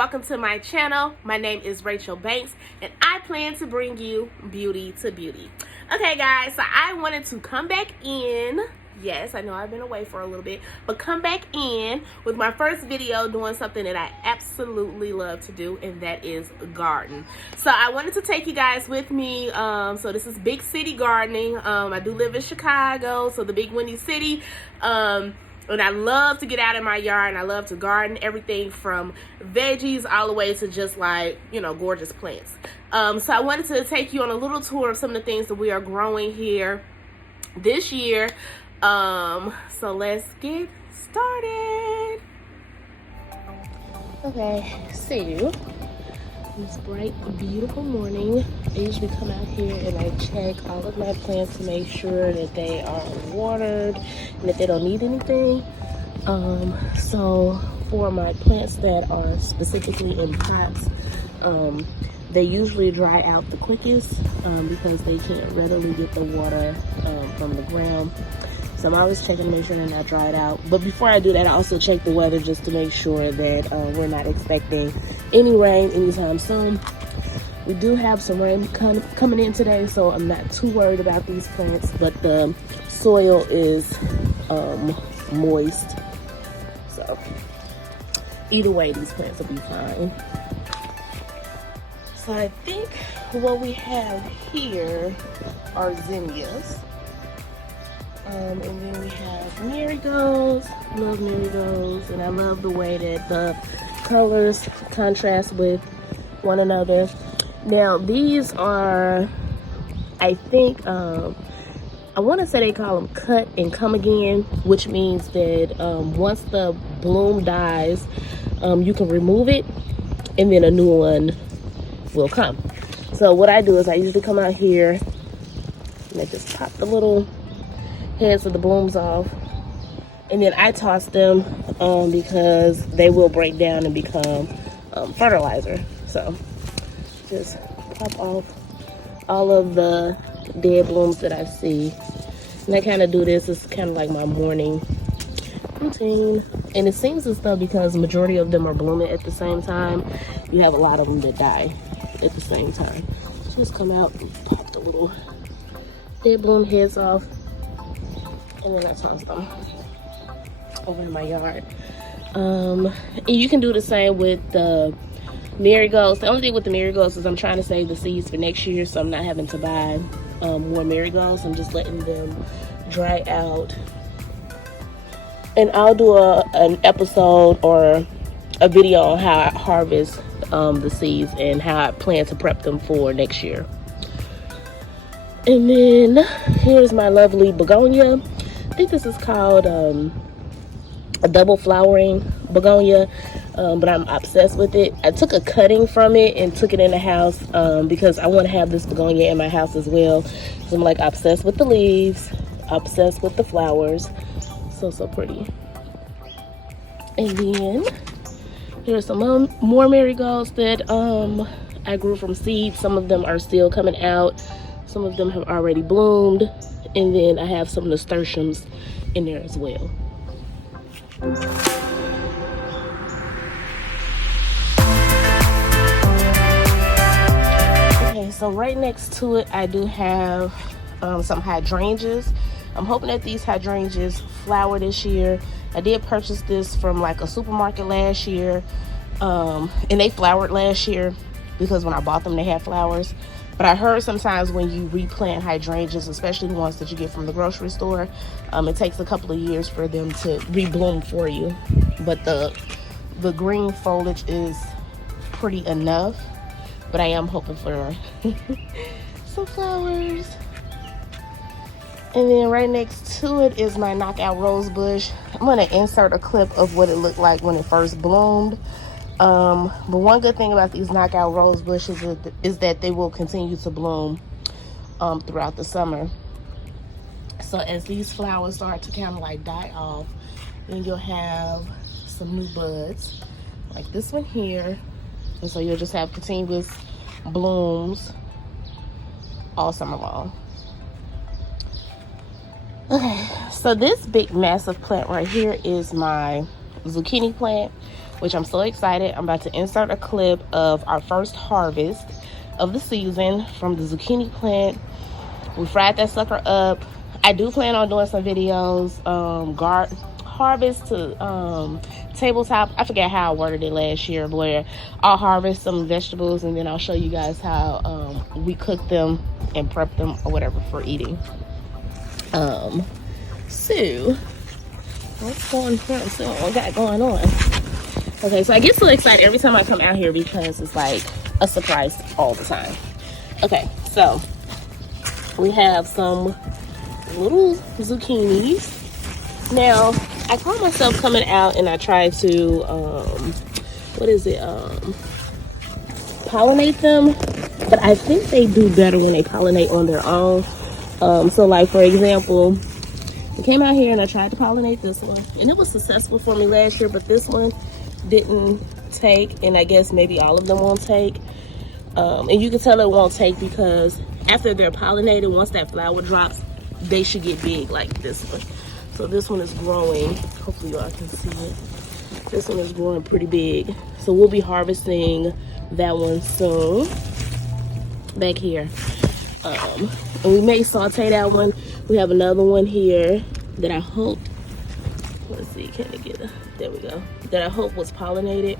welcome to my channel. My name is Rachel Banks and I plan to bring you beauty to beauty. Okay guys, so I wanted to come back in. Yes, I know I've been away for a little bit, but come back in with my first video doing something that I absolutely love to do, and that is garden. So I wanted to take you guys with me. So this is big city gardening. I do live in Chicago, so the big windy city. And I love to get out in my yard and I love to garden everything from veggies all the way to just like, you know, gorgeous plants. So I wanted to take you on a little tour of some of the things that we are growing here this year. So let's get started. Okay, so this bright, beautiful morning, I usually come out here and I check all of my plants to make sure that they are watered and that they don't need anything. So for my plants that are specifically in pots, they usually dry out the quickest because they can't readily get the water from the ground. So I'm always checking to make sure they're not dried out. But before I do that, I also check the weather just to make sure that we're not expecting any rain anytime soon. We do have some rain coming in today, so I'm not too worried about these plants, but the soil is moist. So either way, these plants will be fine. So I think what we have here are zinnias. And then we have marigolds. Love marigolds, and I love the way that the colors contrast with one another. Now these are, I think, I want to say they call them cut and come again, which means that once the bloom dies, you can remove it and then a new one will come. So what I do is I usually come out here and I just pop the little heads of the blooms off, and then I toss them because they will break down and become fertilizer. So just pop off all of the dead blooms that I see, and I kind of do this. It's kind of like my morning routine, and it seems as though because the majority of them are blooming at the same time, you have a lot of them that die at the same time. Just come out and pop the little dead bloom heads off, and then I toss them over in my yard. And you can do the same with the marigolds. The only thing with the marigolds is I'm trying to save the seeds for next year, so I'm not having to buy more marigolds. I'm just letting them dry out. And I'll do an episode or a video on how I harvest the seeds and how I plan to prep them for next year. And then here's my lovely begonia. I think this is called a double flowering begonia, but I'm obsessed with it. I took a cutting from it and took it in the house because I want to have this begonia in my house as well. So I'm like obsessed with the leaves, obsessed with the flowers. So pretty. And then here's some more marigolds that I grew from seeds. Some of them are still coming out. Some of them have already bloomed. And then I have some nasturtiums in there as well. Okay, so right next to it, I do have some hydrangeas. I'm hoping that these hydrangeas flower this year. I did purchase this from like a supermarket last year, and they flowered last year because when I bought them, they had flowers. But I heard sometimes when you replant hydrangeas, especially the ones that you get from the grocery store, it takes a couple of years for them to rebloom for you. But the green foliage is pretty enough. But I am hoping for some flowers. And then right next to it is my knockout rose bush. I'm going to insert a clip of what it looked like when it first bloomed. But one good thing about these knockout rose bushes is that they will continue to bloom throughout the summer. So as these flowers start to kind of like die off, then you'll have some new buds like this one here. And so you'll just have continuous blooms all summer long. Okay, so this big massive plant right here is my zucchini plant. which I'm so excited. I'm about to insert a clip of our first harvest of the season from the zucchini plant. We fried that sucker up. I do plan on doing some videos, harvest to tabletop. I forget how I worded it last year, where I'll harvest some vegetables and then I'll show you guys how we cook them and prep them or whatever for eating. So what's going on? So what got going on? Okay, so I get so excited every time I come out here because it's like a surprise all the time. Okay, so we have some little zucchinis. Now, I caught myself coming out and I tried to, pollinate them. But I think they do better when they pollinate on their own. So like, for example, I came out here and I tried to pollinate this one. And it was successful for me last year, but this one didn't take. And I guess maybe all of them won't take. And you can tell it won't take because after they're pollinated, once that flower drops, they should get big like this one. So this one is growing. Hopefully y'all can see it. This one is growing pretty big. So we'll be harvesting that one soon. Back here. And we may saute that one. We have another one here that I hope, let's see, can I get it? There we go. That I hope was pollinated.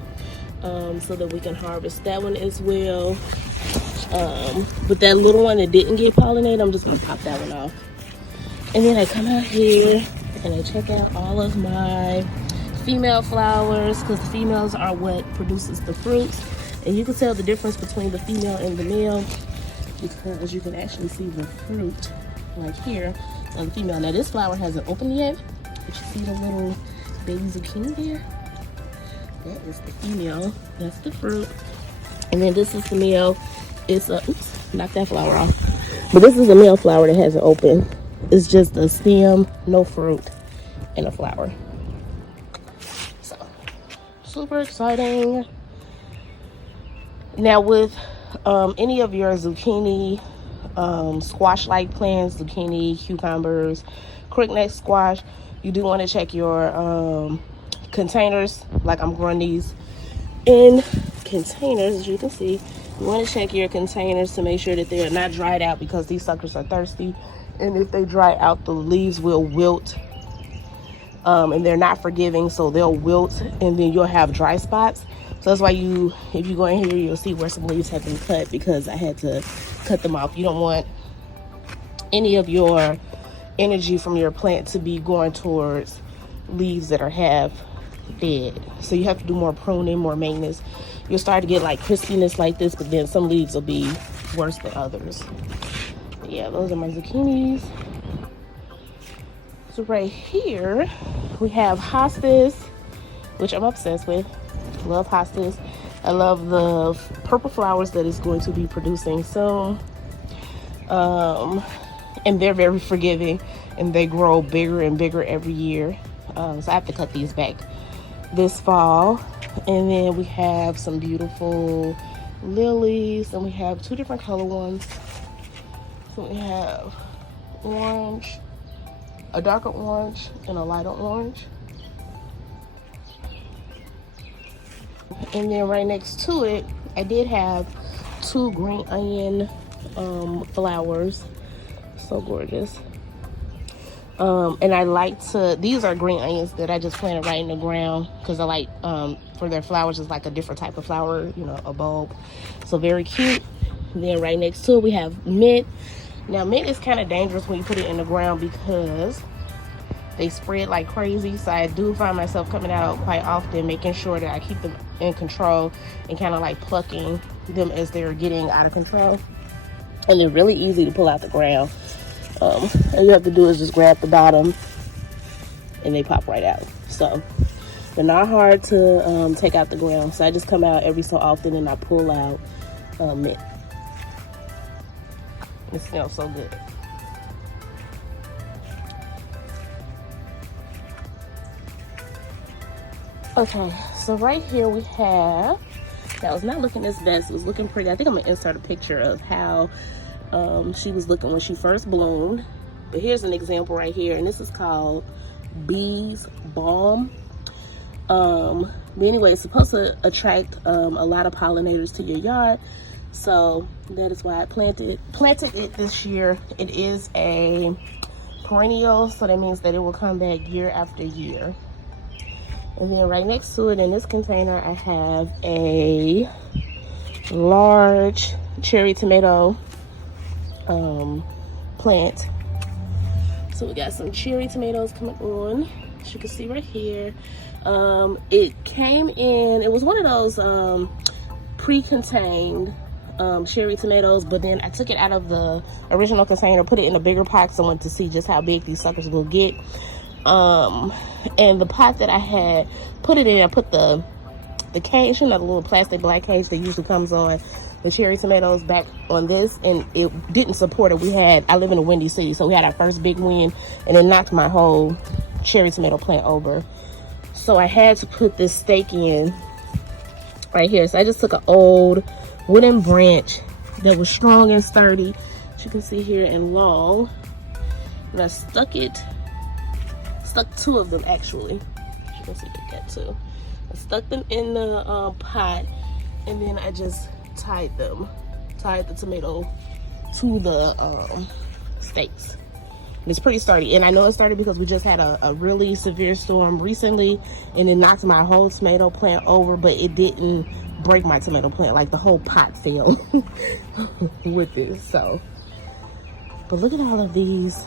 So that we can harvest that one as well. But that little one that didn't get pollinated, I'm just gonna pop that one off. And then I come out here and I check out all of my female flowers, because the females are what produces the fruits. And you can tell the difference between the female and the male because you can actually see the fruit like here on the female. Now this flower hasn't opened yet, but you see the little baby zucchini there? That is the female, that's the fruit. And then this is the male. It's a, oops, knock that flower off. But this is a male flower that hasn't opened. It's just a stem, no fruit, and a flower. So, super exciting. Now with any of your zucchini, squash-like plants, zucchini, cucumbers, crickneck squash, you do want to check your containers. Like I'm growing these in containers, as you can see. You want to check your containers to make sure that they're not dried out because these suckers are thirsty. And if they dry out, the leaves will wilt. And they're not forgiving, so they'll wilt and then you'll have dry spots. So that's why if you go in here, you'll see where some leaves have been cut because I had to cut them off. You don't want any of your energy from your plant to be going towards leaves that are half dead. So you have to do more pruning, more maintenance. You'll start to get like crispiness like this, but then some leaves will be worse than others. But yeah, those are my zucchinis. So right here we have hostas, which I'm obsessed with. Love hostas. I love the purple flowers that it's going to be producing soon. And they're very forgiving and they grow bigger and bigger every year. So I have to cut these back this fall. And then we have some beautiful lilies, and we have two different color ones. So we have orange, a darker orange and a lighter orange. And then right next to it, I did have two green onion flowers. So gorgeous. And I like to, these are green onions that I just planted right in the ground because I like, for their flowers, it's like a different type of flower, you know, a bulb. So very cute. And then right next to it, we have mint. Now, mint is kind of dangerous when you put it in the ground because they spread like crazy. So I do find myself coming out quite often, making sure that I keep them in control and kind of like plucking them as they're getting out of control. And they're really easy to pull out the ground. All you have to do is just grab the bottom and they pop right out. So they're not hard to take out the ground. So I just come out every so often and I pull out mint. It smells so good. Okay, so right here we have, that was not looking this best, it was looking pretty. I think I'm gonna insert a picture of how she was looking when she first bloomed. But here's an example right here, and this is called Bees Balm. But anyway, it's supposed to attract a lot of pollinators to your yard. So that is why I planted it this year. It is a perennial, so that means that it will come back year after year. And then right next to it in this container, I have a large cherry tomato plant. So we got some cherry tomatoes coming on, as you can see right here. It came in, it was one of those pre-contained cherry tomatoes, but then I took it out of the original container, put it in a bigger pot because I wanted to see just how big these suckers will get. And the pot that I had put it in, I put the cage, you know, the little plastic black cage that usually comes on the cherry tomatoes, back on this, and it didn't support it. I live in a windy city, so we had our first big wind and it knocked my whole cherry tomato plant over. So I had to put this stake in right here. So I just took an old wooden branch that was strong and sturdy, as you can see here, and long, and I stuck two of them actually, as you can see, I got two. I stuck them in the pot, and then I just tied the tomato to the stakes. And it's pretty sturdy, and I know it's sturdy because we just had a really severe storm recently, and it knocked my whole tomato plant over, but it didn't break my tomato plant. Like, the whole pot fell with this. So, but look at all of these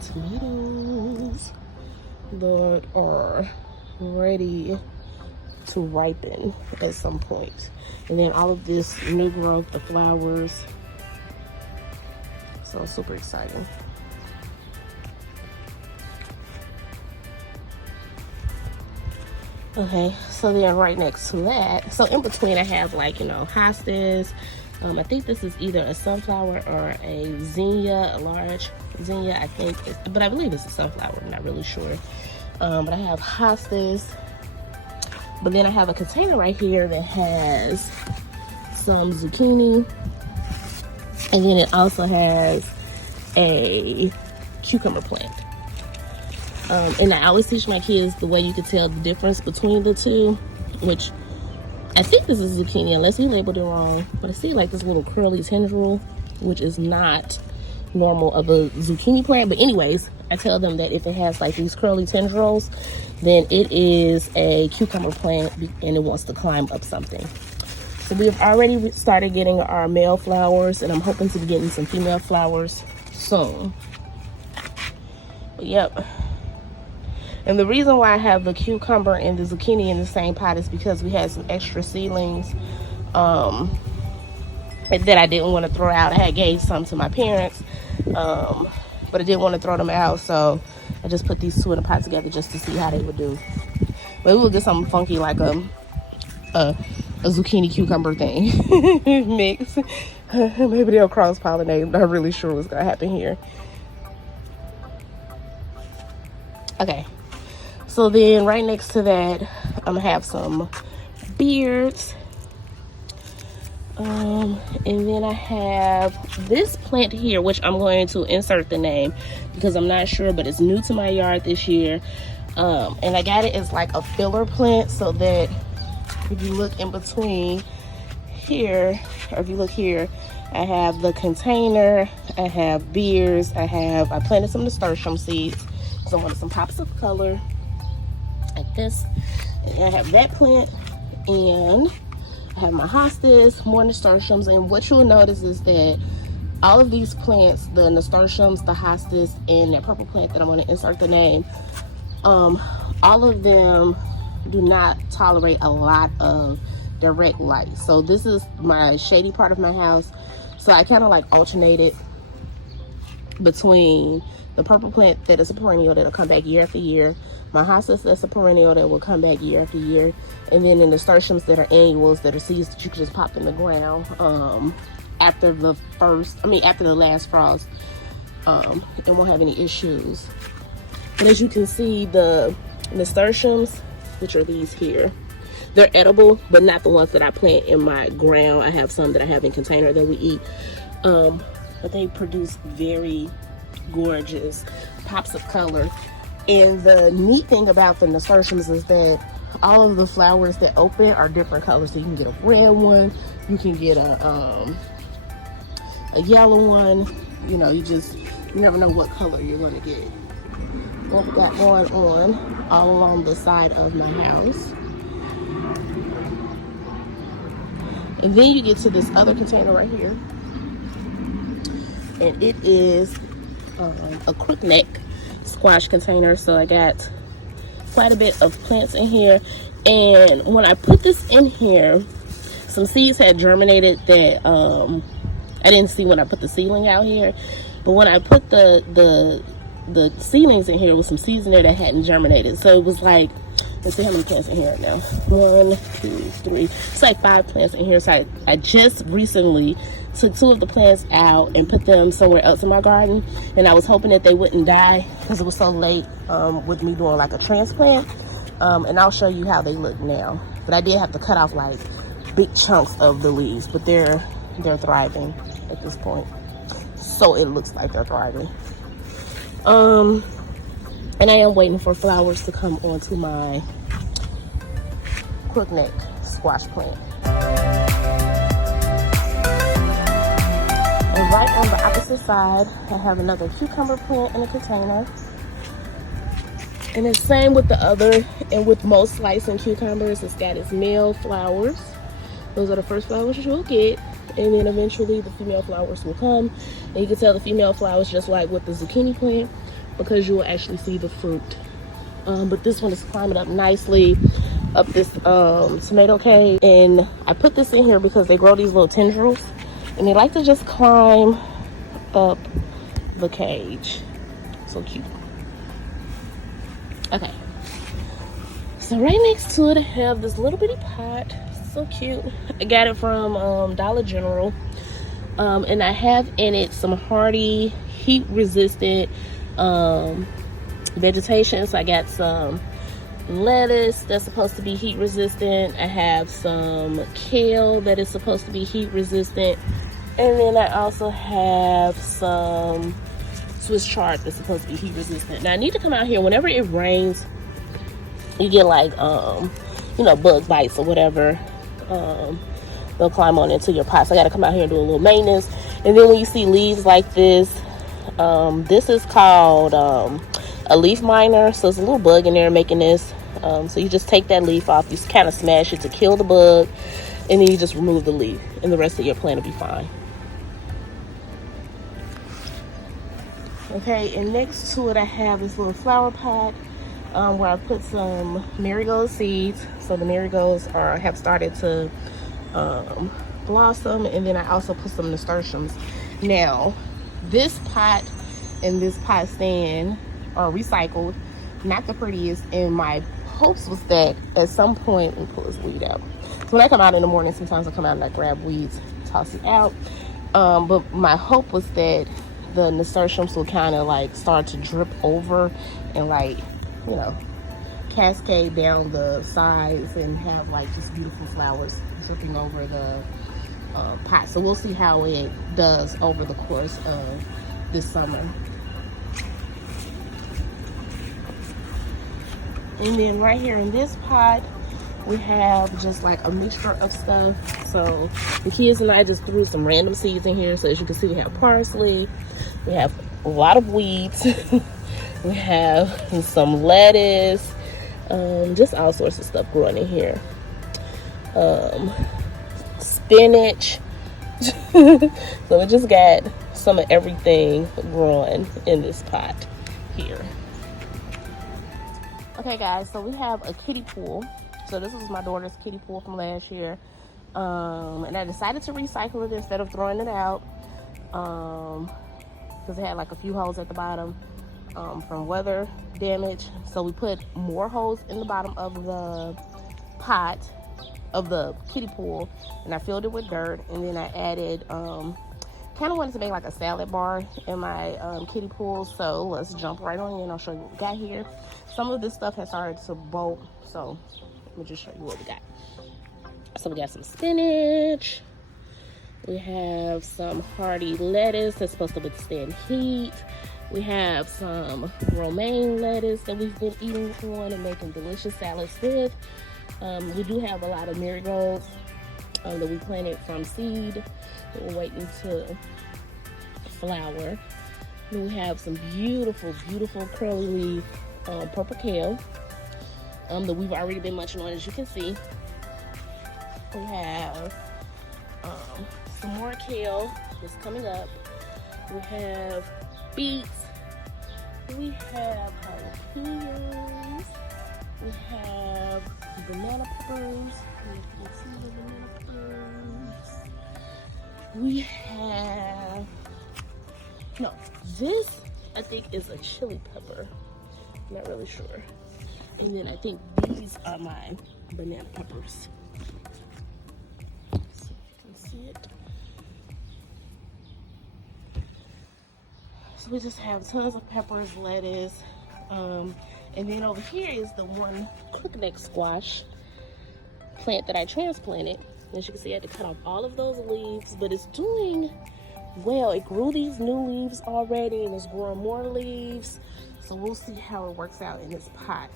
tomatoes that are ready to ripen at some point. And then all of this new growth, the flowers. So super exciting. Okay, so then right next to that, so in between I have, like, you know, hostas. I think this is either a sunflower or a zinnia, a large zinnia, I think, but I believe it's a sunflower, I'm not really sure. But I have hostas. But then I have a container right here that has some zucchini. And then it also has a cucumber plant. And I always teach my kids the way you can tell the difference between the two, which I think this is zucchini, unless he labeled it wrong. But I see like this little curly tendril, which is not normal of a zucchini plant. But anyways, I tell them that if it has like these curly tendrils, then it is a cucumber plant and it wants to climb up something. So we've already started getting our male flowers, and I'm hoping to be getting some female flowers soon. But yep. And the reason why I have the cucumber and the zucchini in the same pot is because we had some extra seedlings that I didn't want to throw out. I had gave some to my parents, but I didn't want to throw them out, so I just put these two in a pot together just to see how they would do. Maybe we'll get something funky like a zucchini cucumber thing mix. Maybe they'll cross pollinate. I'm not really sure what's gonna happen here. Okay, so then right next to that, I'm gonna have some beards. And then I have this plant here, which I'm going to insert the name because I'm not sure, but it's new to my yard this year. And I got it as like a filler plant, so that if you look in between here, or if you look here, I have the container, I have beards, I planted some nasturtium seeds because I wanted some pops of color like this. And I have that plant, and I have my hostas, more nasturtiums, and what you'll notice is that all of these plants, the nasturtiums, the hostas, and that purple plant that I'm going to insert the name, all of them do not tolerate a lot of direct light. So this is my shady part of my house, so I kind of like alternated between the purple plant that is a perennial that'll come back year after year, my hostas that's a perennial that will come back year after year, and then the nasturtiums that are annuals, that are seeds that you can just pop in the ground after the last frost, and won't have any issues. And as you can see, the nasturtiums, which are these here, they're edible, but not the ones that I plant in my ground. I have some that I have in container that we eat, but they produce very gorgeous pops of color. And the neat thing about the nasturtiums is that all of the flowers that open are different colors. So you can get a red one, you can get a yellow one. You know, you never know what color you're going to get. What we got going on all along the side of my house. And then you get to this other container right here. And it is a crookneck squash container. So I got quite a bit of plants in here. And when I put this in here, some seeds had germinated that I didn't see when I put the seedling out here. But when I put the seedlings in here, with some seeds in there that hadn't germinated. So it was like, let's see how many plants in here right now. 1, 2, 3. It's like 5 plants in here. So I just recently took 2 of the plants out and put them somewhere else in my garden. And I was hoping that they wouldn't die because it was so late with me doing like a transplant. And I'll show you how they look now. But I did have to cut off like big chunks of the leaves. But they're thriving at this point. So it looks like they're thriving. And I am waiting for flowers to come onto my crookneck squash plant. And right on the opposite side, I have another cucumber plant in a container. And it's same with the other, and with most slicing cucumbers, it's got its male flowers. Those are the first flowers you'll get. And then eventually the female flowers will come. And you can tell the female flowers just like with the zucchini plant, because you will actually see the fruit. But this one is climbing up nicely up this tomato cage. And I put this in here because they grow these little tendrils and they like to just climb up the cage. So cute. Okay. So right next to it, I have this little bitty pot. So cute. I got it from Dollar General. And I have in it some hardy, heat resistant vegetation. So I got some lettuce that's supposed to be heat resistant. I have some kale that is supposed to be heat resistant. And then I also have some Swiss chard that's supposed to be heat resistant. Now I need to come out here whenever it rains. You get like you know, bug bites or whatever. They'll climb on into your pot. So I got to come out here and do a little maintenance. And then when you see leaves like this is called a leaf miner. So it's a little bug in there making this. So you just take that leaf off. You kind of smash it to kill the bug. And then you just remove the leaf. And the rest of your plant will be fine. Okay, and next to it I have this little flower pot where I put some marigold seeds. So the marigolds have started to blossom. And then I also put some nasturtiums. Now, this pot and this pot stand are recycled, not the prettiest. And my hopes was that at some point, let me pull this weed out. So when I come out in the morning, sometimes I come out and I grab weeds, toss it out. But my hope was that the nasturtiums will kind of like start to drip over and like, you know, cascade down the sides and have like just beautiful flowers dripping over the pot. So we'll see how it does over the course of this summer. And then right here in this pot, we have just like a mixture of stuff. So the kids and I just threw some random seeds in here. So as you can see, we have parsley, we have a lot of weeds, we have some lettuce, just all sorts of stuff growing in here. Spinach. So we just got some of everything growing in this pot here. Okay guys, so we have a kiddie pool. So this is my daughter's kiddie pool from last year. And I decided to recycle it instead of throwing it out. Because it had like a few holes at the bottom from weather damage. So we put more holes in the bottom of the pot of the kiddie pool. And I filled it with dirt. And then I added, kind of wanted to make like a salad bar in my kiddie pool. So let's jump right on in. I'll show you what we got here. Some of this stuff has started to bolt. So let me just show you what we got. So we got some spinach. We have some hardy lettuce that's supposed to withstand heat. We have some romaine lettuce that we've been eating on and making delicious salads with. We do have a lot of marigolds that we planted from seed that we're waiting to flower. Then we have some beautiful, beautiful curly leaf purple kale that we've already been munching on, as you can see. We have some more kale that's coming up. We have beets. We have jalapenos. We have banana peppers. We have, no, this I think is a chili pepper. I'm not really sure. And then I think these are my banana peppers. So you can see it. So we just have tons of peppers, lettuce, and then over here is the one crookneck squash plant that I transplanted. As you can see, I had to cut off all of those leaves, but it's doing well. It grew these new leaves already, and it's growing more leaves. So we'll see how it works out in this pot.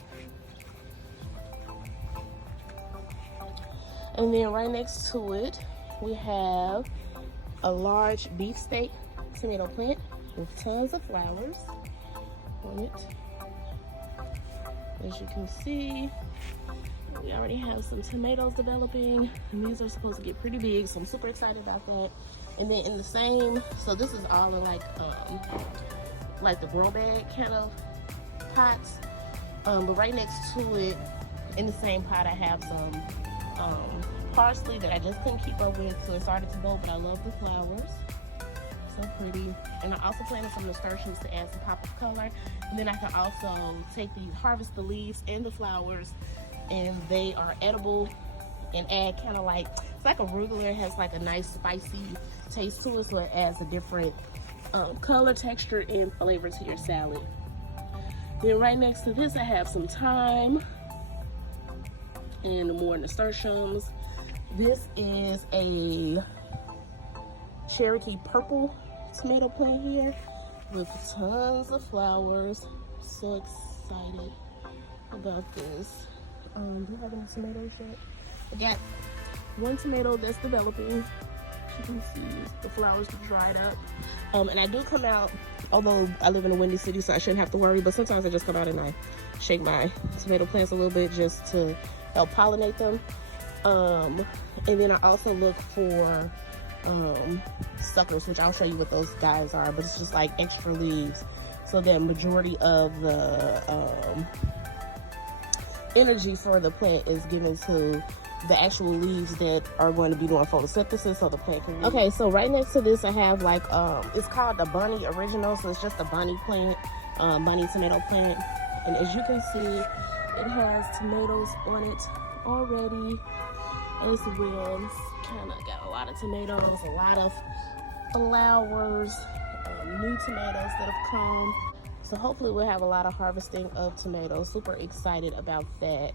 And then right next to it, we have a large beefsteak tomato plant with tons of flowers on it. As you can see, we already have some tomatoes developing, and these are supposed to get pretty big, so I'm super excited about that. And then in the same, so this is all in like the grow bag kind of pots, but right next to it, in the same pot, I have some parsley that I just couldn't keep up with, so it started to bolt, but I love the flowers. So pretty. And I also planted some nasturtiums to add some pop of color. And then I can also harvest the leaves and the flowers, and they are edible, and add kind of like, it's like arugula. It has like a nice spicy taste to it, so it adds a different color, texture, and flavor to your salad. Then right next to this, I have some thyme and more nasturtiums. This is a Cherokee purple tomato plant here with tons of flowers. So excited about this. Do you have any tomatoes yet? I got one tomato that's developing. You can see the flowers have dried up. And I do come out, although I live in a windy city, so I shouldn't have to worry, but sometimes I just come out and I shake my tomato plants a little bit just to help pollinate them. And then I also look for suckers, which I'll show you what those guys are, but it's just like extra leaves, so that majority of the energy for the plant is given to the actual leaves that are going to be doing photosynthesis, so the plant can okay. So right next to this, I have like it's called the bunny original, so it's just a bunny plant, bunny tomato plant, and as you can see, it has tomatoes on it already as well. It's kind of got a lot of tomatoes, a lot of flowers, new tomatoes that have come. So hopefully we'll have a lot of harvesting of tomatoes. Super excited about that.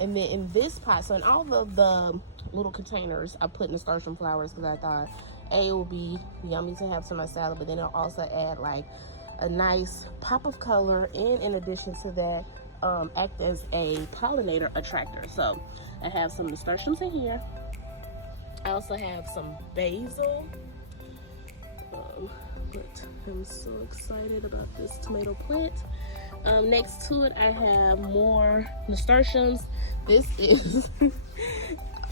And then in this pot, so in all of the little containers, I put nasturtium flowers because I thought it would be yummy to have to my salad, but then I'll also add like a nice pop of color, and in addition to that, act as a pollinator attractor. So I have some nasturtiums in here. I also have some basil. But I'm so excited about this tomato plant. Next to it, I have more nasturtiums. This is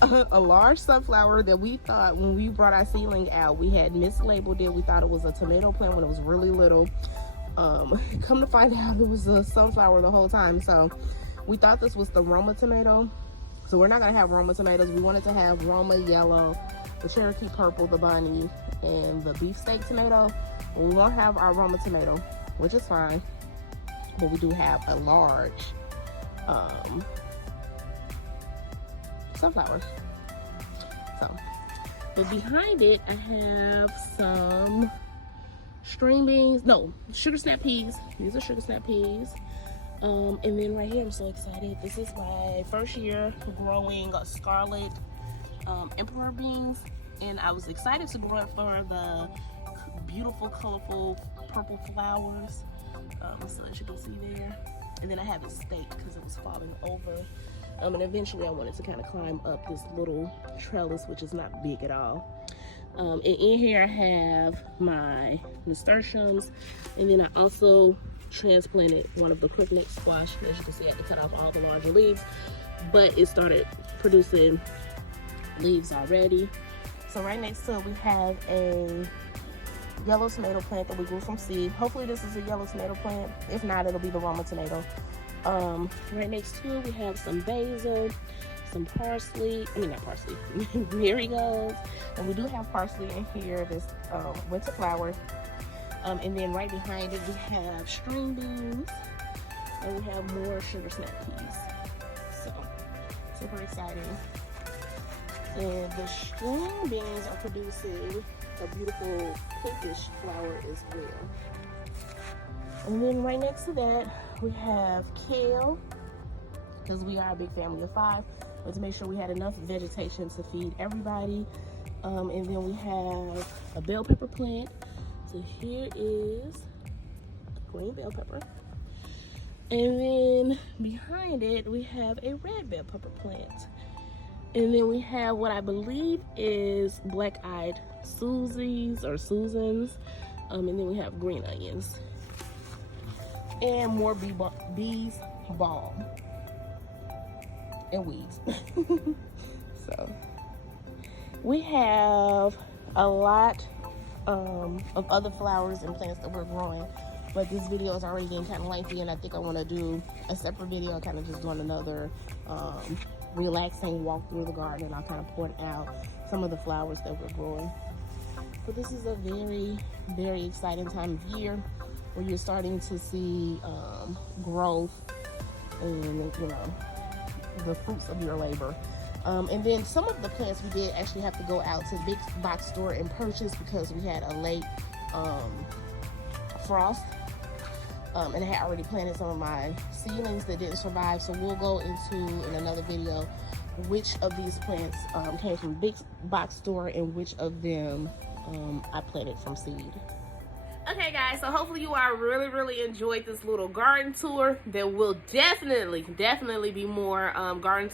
a large sunflower that we thought, when we brought our seedling out, we had mislabeled it. We thought it was a tomato plant when it was really little. Come to find out, it was a sunflower the whole time. So we thought this was the Roma tomato. So we're not gonna have Roma tomatoes. We wanted to have Roma yellow, the Cherokee purple, the bunny, and the beefsteak tomato. We won't have our Roma tomato, which is fine, but we do have a large sunflower. So, but behind it, I have some string beans, no, sugar snap peas. These are sugar snap peas. And then right here, I'm so excited. This is my first year growing scarlet emperor beans, and I was excited to grow it for the beautiful, colorful purple flowers. So as you can see there. And then I have it staked because it was falling over. And eventually I wanted to kind of climb up this little trellis, which is not big at all. And in here I have my nasturtiums. And then I also transplanted one of the crookneck squash. As you can see, I had to cut off all the larger leaves, but it started producing leaves already. So right next to it, we have a yellow tomato plant that we grew from seed. Hopefully this is a yellow tomato plant. If not, it'll be the Roma tomato. Right next to it, we have some basil, some parsley. I mean, not parsley, marigolds. And we do have parsley in here, this winter flower. And then right behind it, we have string beans. And we have more sugar snap peas. So, super exciting. And the string beans are producing a beautiful pinkish flower as well. And then right next to that, we have kale, because we are a big family of 5, but to make sure we had enough vegetation to feed everybody. And then we have a bell pepper plant. So here is a green bell pepper. And then behind it, we have a red bell pepper plant. And then we have what I believe is black-eyed Susies or Susans. And then we have green onions. And more bees balm. And weeds. So, we have a lot of other flowers and plants that we're growing. But this video is already getting kind of lengthy, and I think I want to do a separate video, kind of just doing another relaxing walk through the garden. I'll kind of point out some of the flowers that we're growing. But this is a very, very exciting time of year where you're starting to see growth and, you know, the fruits of your labor. And then some of the plants we did actually have to go out to the big box store and purchase because we had a late frost. And I had already planted some of my seedlings that didn't survive. So we'll go into, in another video, which of these plants came from big box store and which of them I planted from seed. Okay guys, so hopefully you all really enjoyed this little garden tour. There will definitely be more garden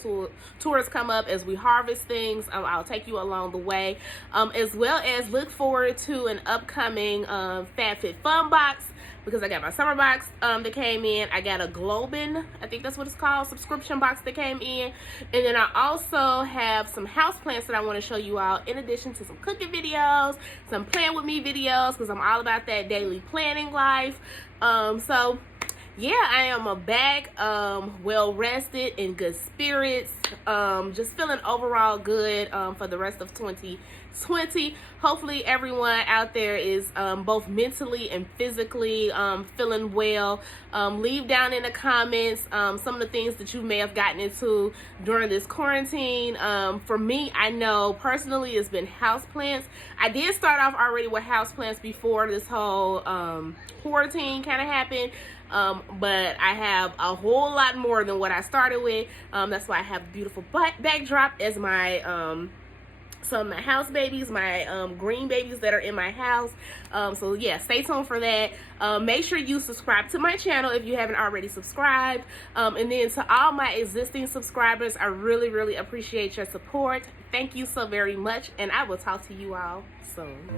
tours come up as we harvest things. I'll take you along the way, as well as look forward to an upcoming FabFitFun box, because I got my summer box that came in. I got a Globin, I think that's what it's called, subscription box that came in. And then I also have some house plants that I want to show you all, in addition to some cooking videos, some plan with me videos, because I'm all about that daily planning life. So yeah, I am back, well rested, in good spirits, just feeling overall good for the rest of 2020. Hopefully everyone out there is both mentally and physically feeling well. Leave down in the comments some of the things that you may have gotten into during this quarantine. For me, I know personally it's been houseplants. I did start off already with houseplants before this whole quarantine kind of happened. But I have a whole lot more than what I started with. That's why I have a beautiful backdrop as my some of my house babies, my green babies that are in my house. So yeah, stay tuned for that. Make sure you subscribe to my channel if you haven't already subscribed. And then to all my existing subscribers, I really appreciate your support. Thank you so very much, and I will talk to you all soon.